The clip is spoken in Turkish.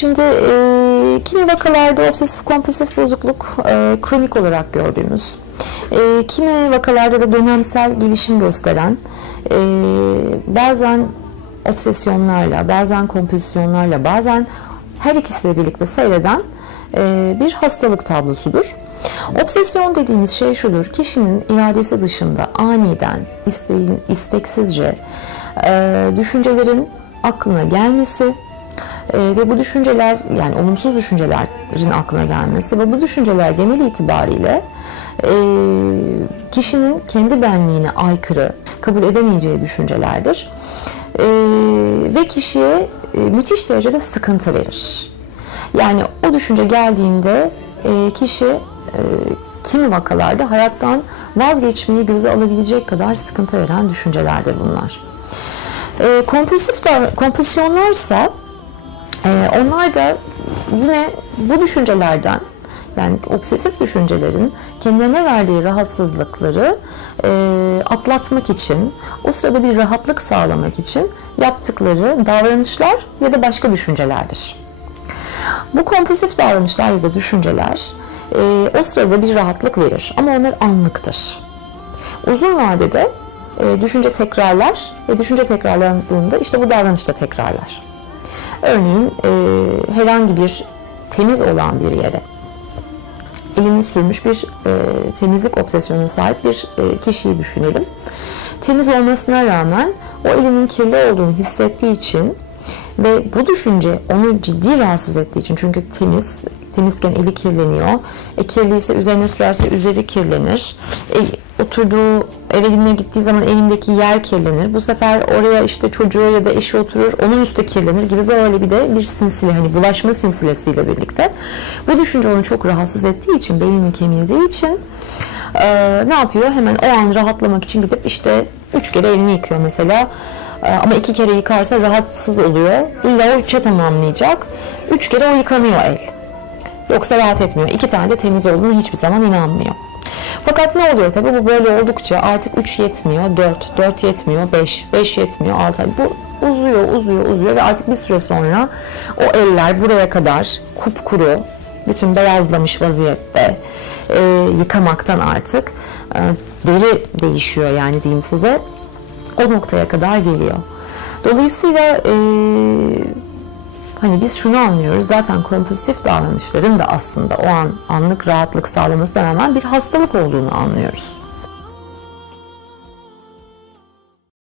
Şimdi e, kimi vakalarda obsesif kompulsif bozukluk e, kronik olarak gördüğümüz, e, kimi vakalarda da dönemsel gelişim gösteren, e, bazen obsesyonlarla, bazen kompulsiyonlarla, bazen her ikisiyle birlikte seyreden e, bir hastalık tablosudur. Obsesyon dediğimiz şey şudur, kişinin iradesi dışında aniden, isteğin, isteksizce e, düşüncelerin aklına gelmesi, e, ve bu düşünceler yani olumsuz düşüncelerin aklına gelmesi ve bu düşünceler genel itibariyle e, kişinin kendi benliğine aykırı kabul edemeyeceği düşüncelerdir e, ve kişiye e, müthiş derecede sıkıntı verir. Yani o düşünce geldiğinde e, kişi e, kimi vakalarda hayattan vazgeçmeyi göze alabilecek kadar sıkıntı veren düşüncelerdir bunlar. E, kompulsif da, kompulsiyonlarsa e, onlar da yine bu düşüncelerden yani obsesif düşüncelerin kendilerine verdiği rahatsızlıkları e, atlatmak için, o sırada bir rahatlık sağlamak için yaptıkları davranışlar ya da başka düşüncelerdir. Bu kompulsif davranışlar ya da düşünceler e, o sırada bir rahatlık verir ama onlar anlıktır. Uzun vadede e, düşünce tekrarlar ve düşünce tekrarlandığında işte bu davranış da tekrarlar. Örneğin e, herhangi bir temiz olan bir yere elini sürmüş bir e, temizlik obsesyonuna sahip bir e, kişiyi düşünelim. Temiz olmasına rağmen o elinin kirli olduğunu hissettiği için ve bu düşünce onu ciddi rahatsız ettiği için çünkü temiz temizken eli kirleniyor. E, kirliyse üzerine sürerse üzeri kirlenir. E, oturduğu evine gittiği zaman evindeki yer kirlenir. Bu sefer oraya işte çocuğu ya da eşi oturur, onun üstü kirlenir gibi böyle bir de bir sinsile hani bulaşma sinsilesiyle birlikte. Bu düşünce onu çok rahatsız ettiği için, beynini kemirdiği için e, ne yapıyor? Hemen o an rahatlamak için gidip işte üç kere elini yıkıyor mesela. E, ama iki kere yıkarsa rahatsız oluyor. İlla o üçe tamamlayacak. Üç kere o yıkanıyor el. Yoksa rahat etmiyor. İki tane de temiz olduğunu hiçbir zaman inanmıyor. Fakat ne oluyor tabii bu böyle oldukça artık 3 yetmiyor, 4, 4 yetmiyor, 5, 5 yetmiyor, 6. Bu uzuyor, uzuyor, uzuyor ve artık bir süre sonra o eller buraya kadar kupkuru, bütün beyazlamış vaziyette e, yıkamaktan artık e, deri değişiyor yani diyeyim size. O noktaya kadar geliyor. Dolayısıyla e, Hani biz şunu anlıyoruz zaten kompulsif davranışların da aslında o an anlık rahatlık sağlamasına rağmen bir hastalık olduğunu anlıyoruz.